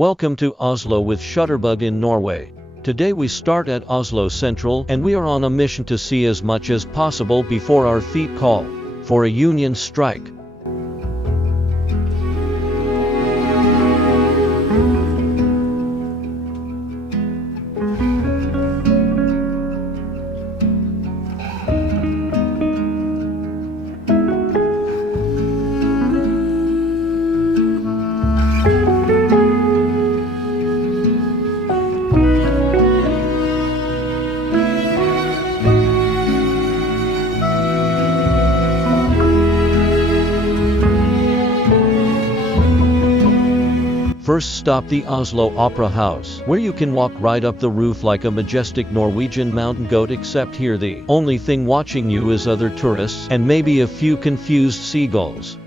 Welcome to Oslo with Shutterbug in Norway. Today we start at Oslo Central and we are on a mission to see as much as possible before our feet call for a union strike. First stop the Oslo Opera House, where you can walk right up the roof like a majestic Norwegian mountain goat, except here the only thing watching you is other tourists and maybe a few confused seagulls.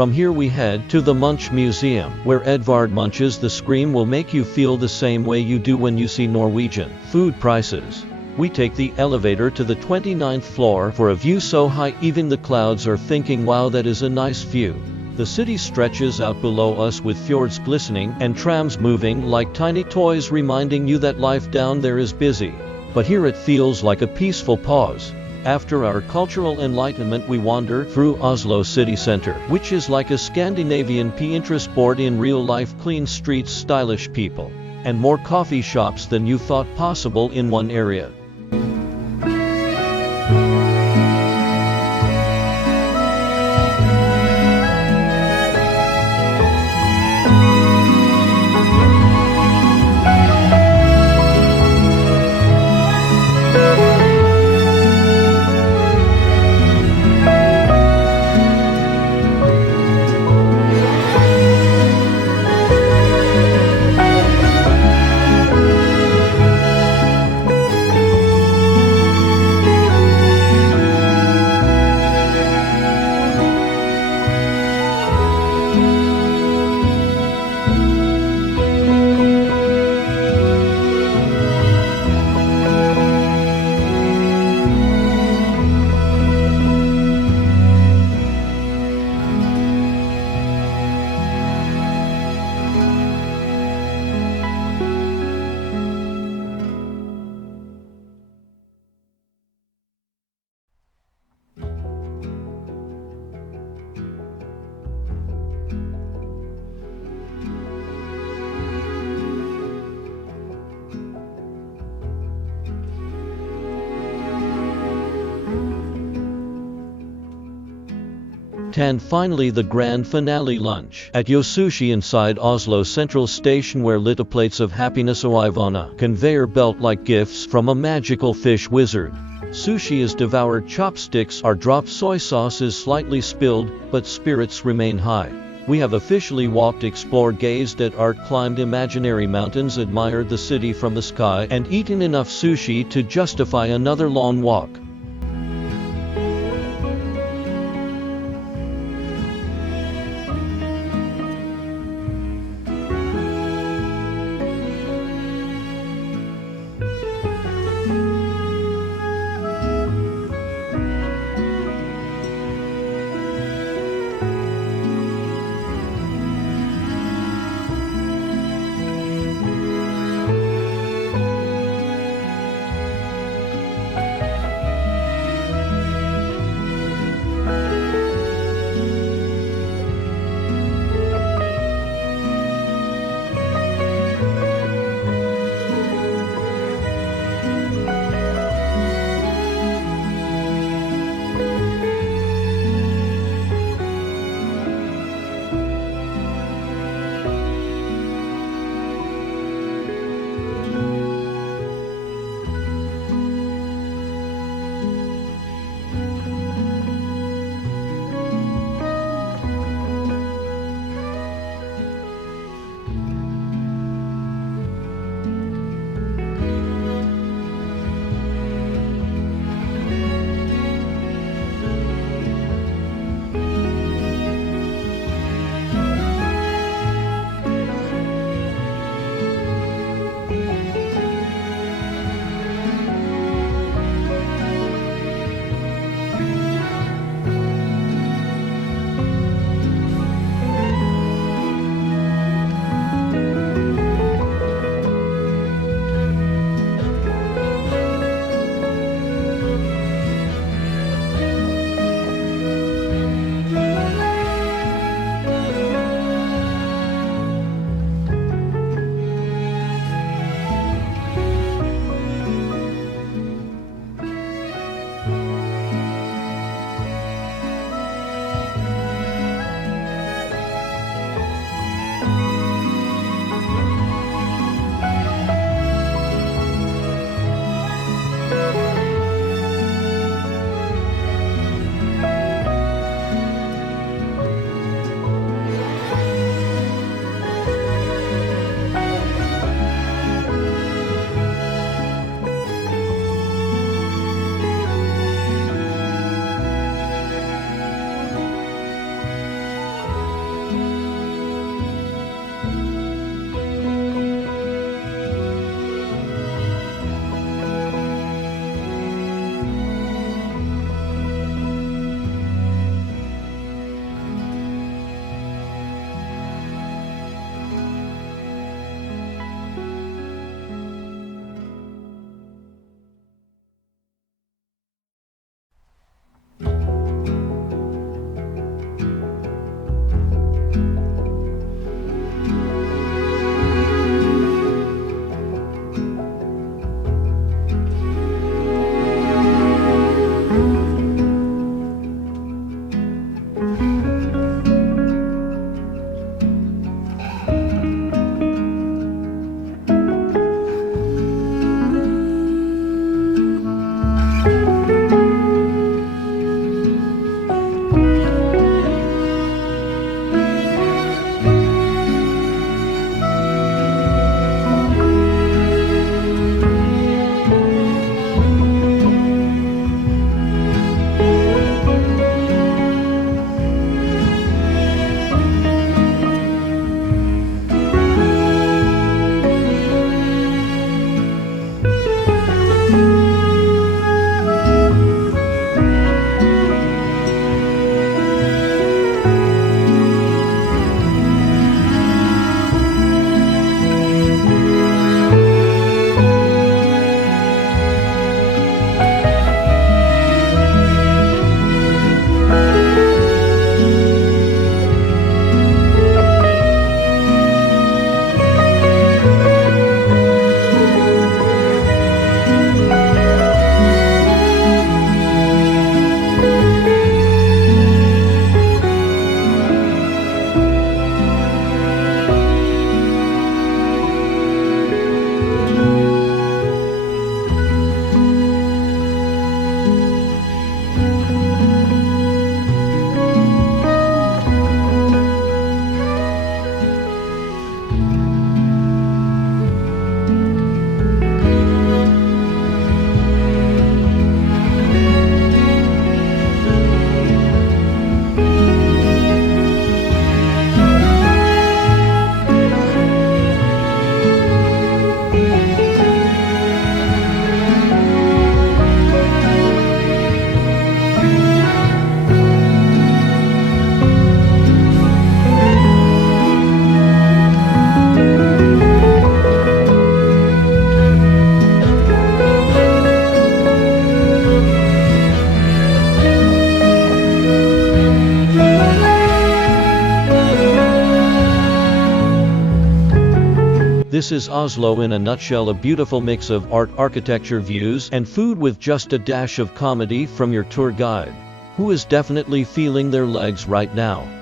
From here we head to the Munch Museum, where Edvard Munch's The Scream will make you feel the same way you do when you see Norwegian food prices. We take the elevator to the 29th floor for a view so high even the clouds are thinking, wow, that is a nice view. The city stretches out below us with fjords glistening and trams moving like tiny toys, reminding you that life down there is busy. But here it feels like a peaceful pause. After our cultural enlightenment we wander through Oslo city center, which is like a Scandinavian Pinterest board in real life. Clean streets, stylish people, and more coffee shops than you thought possible in one area. And finally the grand finale lunch at Sushi inside Oslo Central Station, where little plates of happiness arrive on a conveyor belt like gifts from a magical fish wizard. Sushi is devoured, chopsticks are dropped, soy sauce is slightly spilled, but spirits remain high. We have officially walked, explored, gazed at art, climbed imaginary mountains, admired the city from the sky, and eaten enough sushi to justify another long walk. This is Oslo in a nutshell, a beautiful mix of art, architecture, views, and food with just a dash of comedy from your tour guide, who is definitely feeling their legs right now.